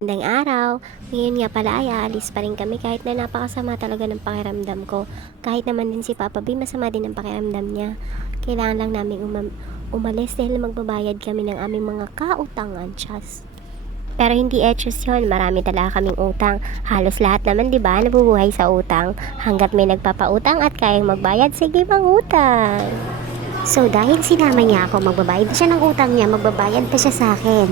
Magandang araw. Ngayon nga pala ay aalis pa rin kami kahit na napakasama talaga ng pakiramdam ko. Kahit naman din si Papa B, masama din ang pakiramdam niya. Kailangan lang namin umalis dahil magbabayad kami ng aming mga kautangan. Chas. Pero hindi etchos yun. Marami talaga kaming utang. Halos lahat naman, di ba, nabubuhay sa utang. Hanggat may nagpapautang at kayang magbayad, sige mangutang. So dahil sinama niya ako, magbabayad siya ng utang niya, magbabayad pa siya sa akin.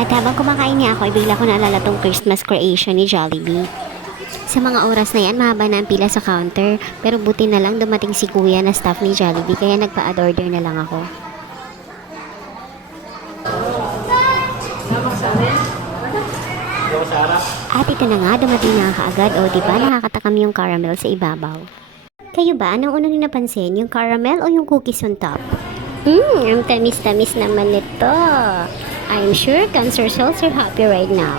At habang kumakain niya ako, ay bigla ko naalala tong Christmas creation ni Jollibee. Sa mga oras na yan, mahaba na ang pila sa counter. Pero buti na lang dumating si kuya na staff ni Jollibee, kaya nagpa-order na lang ako. At ito na nga, dumating na kaagad. O diba, nakakatakam yung caramel sa ibabaw. Kayo ba, anong unang napansin? Yung caramel o yung cookies on top? Ang tamis-tamis naman nito. I'm sure cancer cells are happy right now.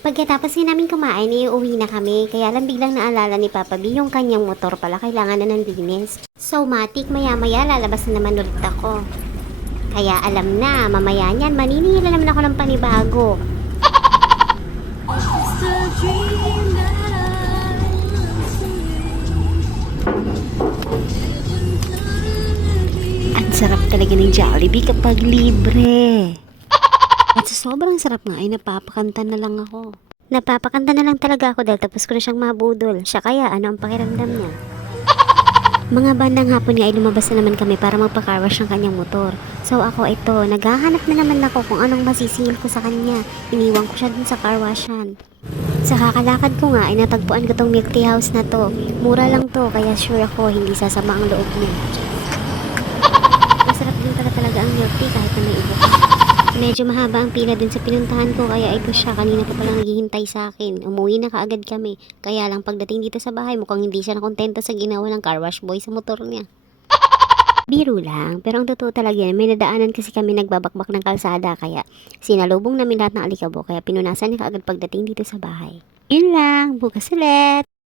Pagkatapos nga namin kumain, iuwi na kami. Kaya lang biglang naalala ni Papa B yung kanyang motor pala kailangan na ng linis. So matik, maya-maya lalabas na naman ulit ako. Kaya alam na, mamaya niyan, maniningil na naman ako ng panibago. Ang sarap talaga ng Jollibee kapag libre. At sa sobrang sarap nga ay napapakanta na lang ako. Napapakanta na lang talaga ako dahil tapos ko na siyang mabudol. Siya kaya ano ang pakiramdam niya? Mga bandang hapon nga ay lumabas na naman kami para magpa-carwash ng kanyang motor. So ako ito, naghahanap na naman ako kung anong masisingil ko sa kanya. Iniwan ko siya dun sa carwashan. Sa kakalakad ko nga ay natagpuan ko tong milk tea house na to. Mura lang to kaya sure ako hindi sasama ang loob niya. Masarap din pala talaga ang milk tea kahit na may ibo. Medyo mahaba ang pila dun sa pinuntahan ko kaya ito siya, kanina pa palang naghihintay sa akin. Umuwi na kaagad kami. Kaya lang pagdating dito sa bahay mukhang hindi siya nakontento sa ginawa ng car wash boy sa motor niya. Biro lang, pero ang totoo talaga yan, may nadaanan kasi kami nagbabakbak ng kalsada kaya sinalubong namin lahat ng alikabok kaya pinunasan niya kaagad pagdating dito sa bahay. Yun lang, bukas ulit!